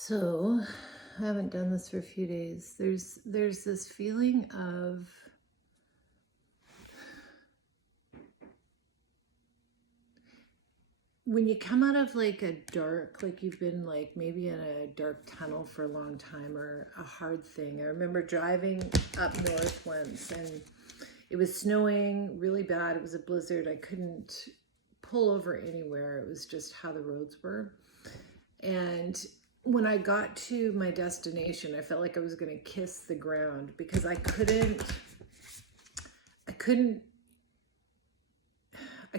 So, I haven't done this for a few days. There's this feeling of when you come out of like a dark, like you've been like maybe in a dark tunnel for a long time or a hard thing. I remember driving up north once and it was snowing really bad. It was a blizzard. I couldn't pull over anywhere. It was just how the roads were. And when I got to my destination, I felt like I was going to kiss the ground because I couldn't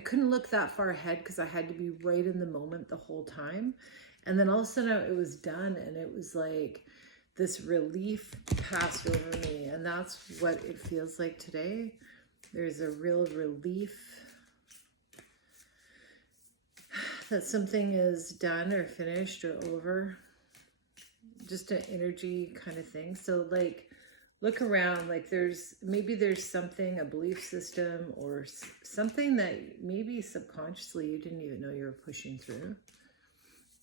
look that far ahead because I had to be right in the moment the whole time. And then all of a sudden it was done and it was like this relief passed over me. And that's what it feels like today. There's a real relief that something is done or finished or over. Just an energy kind of thing. So like look around, like maybe there's something, a belief system or something that maybe subconsciously you didn't even know you were pushing through.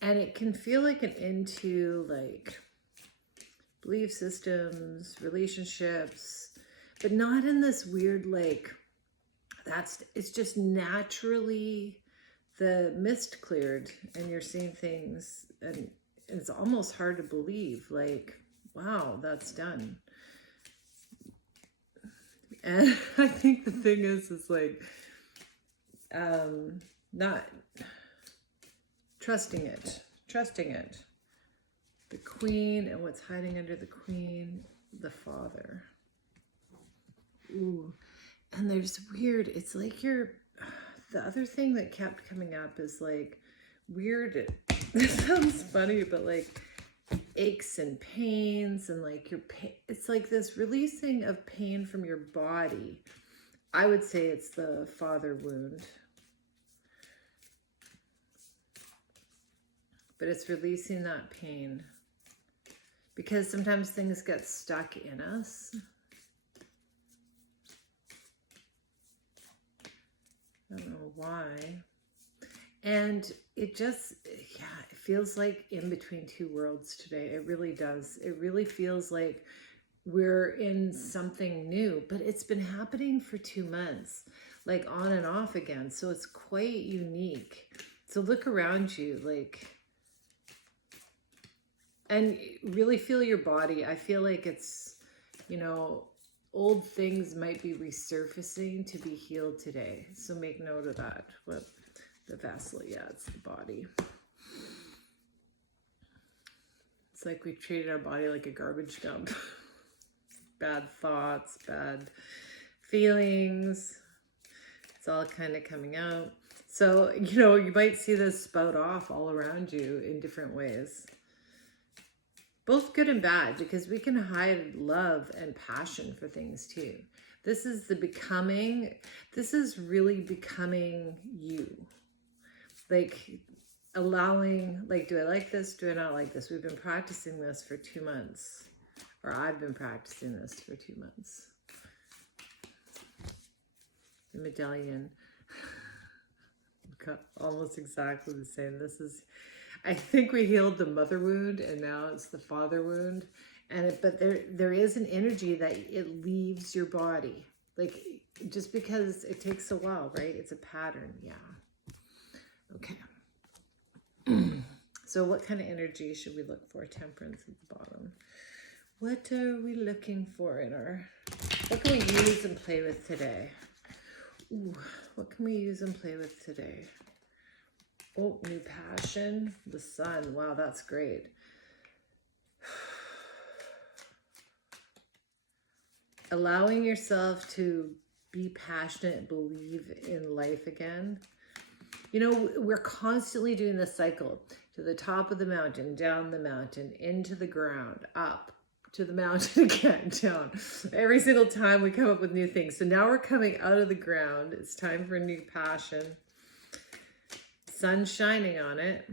And it can feel like an into like belief systems, relationships, but not in this weird like it's just naturally the mist cleared and you're seeing things and it's almost hard to believe, like, wow, that's done. And I think the thing is like, not trusting it. The Queen and what's hiding under the Queen, the Father. Ooh, and there's weird, it's like the other thing that kept coming up is like weird, this sounds funny, but like aches and pains and like it's like this releasing of pain from your body. I would say it's the father wound, but it's releasing that pain because sometimes things get stuck in us. I don't know why. And it just, yeah, it feels like in between two worlds today. It really does. It really feels like we're in something new, but it's been happening for 2 months, like on and off again. So it's quite unique. So look around you, like, and really feel your body. I feel like it's, old things might be resurfacing to be healed today. So make note of that. What? The vessel, yeah, it's the body. It's like we treated our body like a garbage dump. Bad thoughts, bad feelings. It's all kind of coming out. So, you might see this spout off all around you in different ways. Both good and bad, because we can hide love and passion for things too. This is really becoming you. Like allowing, like, do I like this? Do I not like this? We've been practicing this for 2 months, or I've been practicing this for 2 months. The medallion, almost exactly the same. I think we healed the mother wound and now it's the father wound. But there is an energy that it leaves your body. Like, just because it takes a while, right? It's a pattern, yeah. Okay. So what kind of energy should we look for? Temperance at the bottom. What are we looking for what can we use and play with today? Ooh, what can we use and play with today? Oh, new passion, the sun. Wow, that's great. Allowing yourself to be passionate, believe in life again. We're constantly doing this cycle to the top of the mountain, down the mountain, into the ground, up to the mountain again, down. Every single time we come up with new things. So now we're coming out of the ground. It's time for a new passion. Sun shining on it.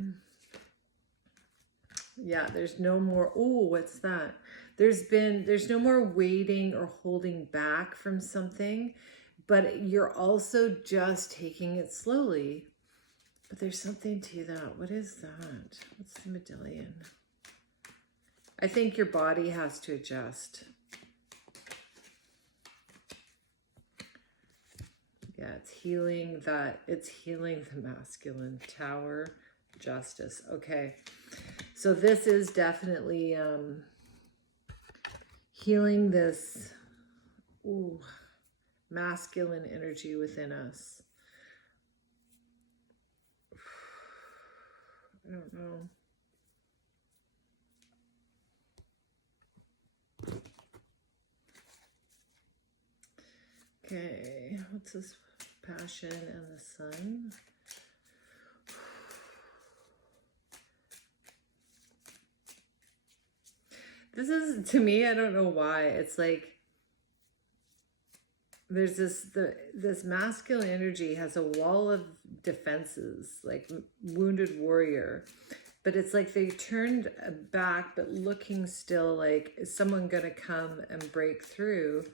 Yeah, there's no more, oh, what's that? There's no more waiting or holding back from something, but you're also just taking it slowly. But there's something to that. What is that? What's the medallion? I think your body has to adjust. Yeah, it's healing the masculine. Tower, justice. Okay. So this is definitely healing this masculine energy within us. I don't know. Okay, what's this? Passion and the sun. This is, to me, I don't know why. It's like there's this masculine energy has a wall of defenses, like wounded warrior. But it's like they turned back, but looking still like, is someone going to come and break through?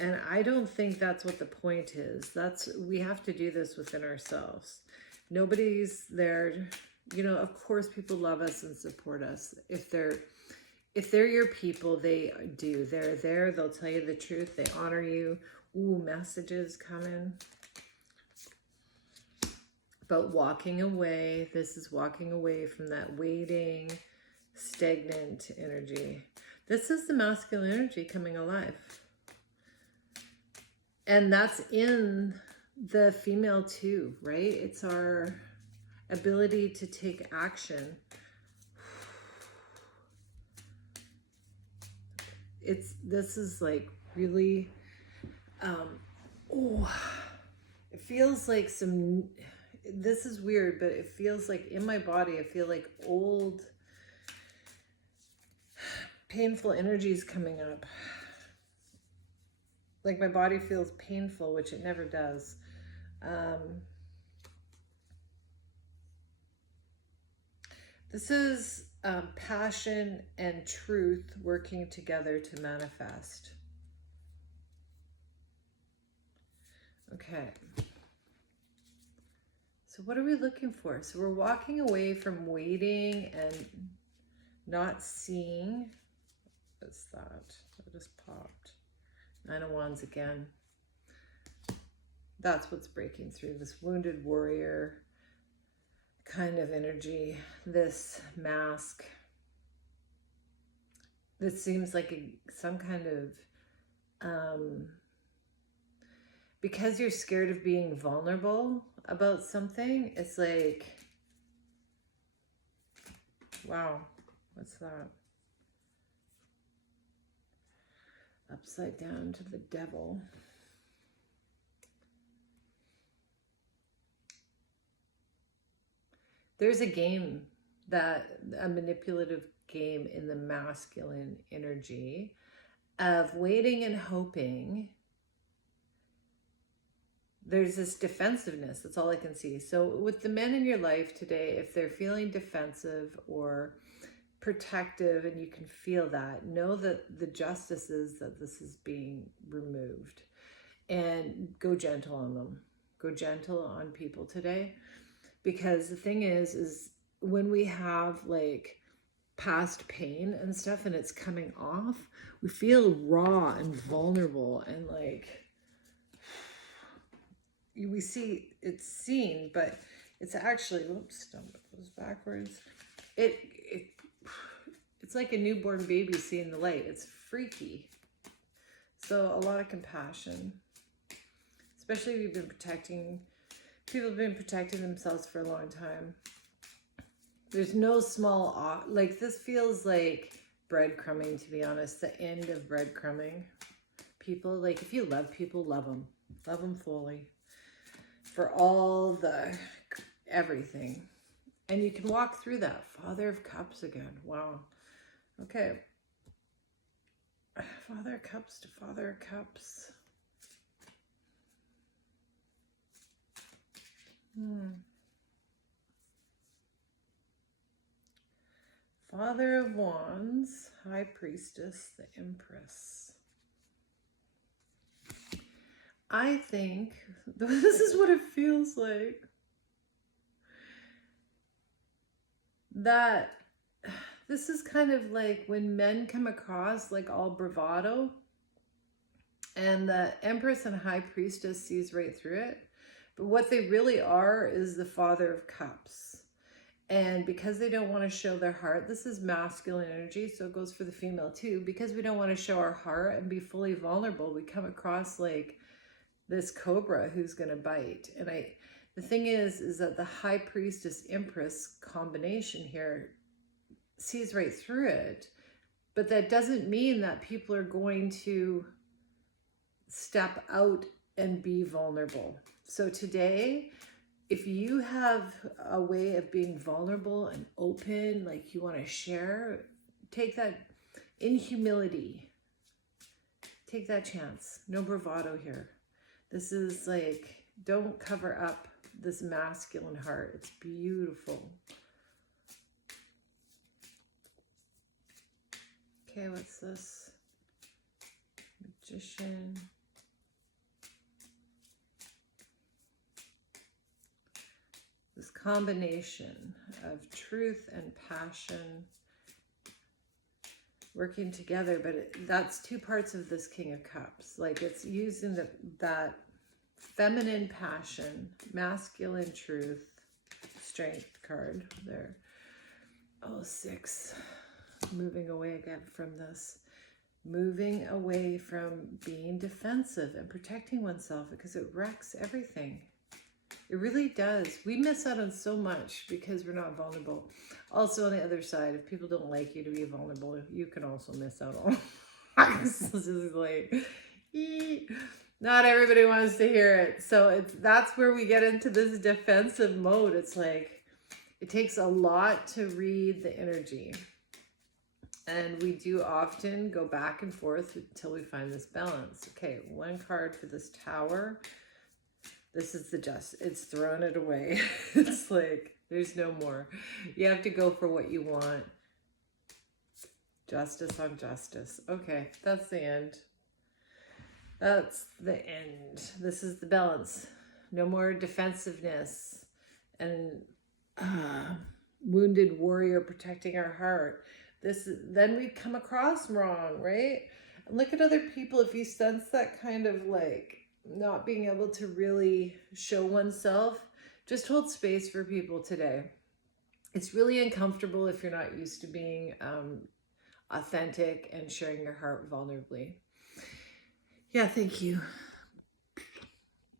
And I don't think that's what the point is. We have to do this within ourselves. Nobody's there. You know, of course people love us and support us. If they're your people, they do. They're there. They'll tell you the truth. They honor you. Ooh, messages coming. But walking away. This is walking away from that waiting, stagnant energy. This is the masculine energy coming alive. And that's in the female too, right? It's our ability to take action. This is like really, it feels like this is weird, but it feels like in my body, I feel like old, painful energies coming up. Like my body feels painful, which it never does. This is passion and truth working together to manifest. Okay. So what are we looking for? So we're walking away from waiting and not seeing. What's that? That just popped. Nine of Wands again. That's what's breaking through, this wounded warrior kind of energy, this mask. This seems like some kind of, because you're scared of being vulnerable about something, it's like, wow, what's that? Upside down to the devil. There's a game, a manipulative game in the masculine energy of waiting and hoping. There's this defensiveness. That's all I can see. So with the men in your life today, if they're feeling defensive or protective, and you can feel that, know that the justice is that this is being removed, and go gentle on them. Go gentle on people today, because the thing is when we have like past pain and stuff and it's coming off, we feel raw and vulnerable, and like we see it's seen, but it's actually, whoops, don't put those backwards. It's like a newborn baby seeing the light. It's freaky. So a lot of compassion, especially if you've been people have been protecting themselves for a long time. There's no small, like this feels like breadcrumbing, to be honest, the end of breadcrumbing. People, like if you love people, love them fully for all the everything. And you can walk through that. Father of Cups again. Wow. Okay. Father of Cups to Father of Cups. Father of Wands, High Priestess, the Empress. I think this is what it feels like. That This is kind of like when men come across like all bravado, and the Empress and High Priestess sees right through it. But what they really are is the Father of Cups. And because they don't want to show their heart, this is masculine energy, so it goes for the female too. Because we don't want to show our heart and be fully vulnerable, we come across like this cobra who's going to bite. And the thing is that the High Priestess Empress combination here sees right through it. But that doesn't mean that people are going to step out and be vulnerable. So today, if you have a way of being vulnerable and open, like you want to share, take that in humility. Take that chance. No bravado here. This is like, don't cover up this masculine heart. It's beautiful. Okay, what's this? Magician. This combination of truth and passion working together, but that's two parts of this King of Cups. Like it's using that feminine passion, masculine truth, strength card there. Oh, 6. Moving away again from this. Moving away from being defensive and protecting oneself because it wrecks everything. It really does. We miss out on so much because we're not vulnerable. Also on the other side, if people don't like you to be vulnerable, you can also miss out on this is like, not everybody wants to hear it. So that's where we get into this defensive mode. It's like, it takes a lot to read the energy. And we do often go back and forth until we find this balance. Okay, one card for this Tower. This is it's throwing it away. It's like, there's no more. You have to go for what you want. Justice on justice. Okay, that's the end. That's the end. This is the balance. No more defensiveness and wounded warrior protecting our heart. Then we come across wrong, right? And look at other people. If you sense that kind of like not being able to really show oneself, just hold space for people today. It's really uncomfortable if you're not used to being authentic and sharing your heart vulnerably. Yeah, thank you.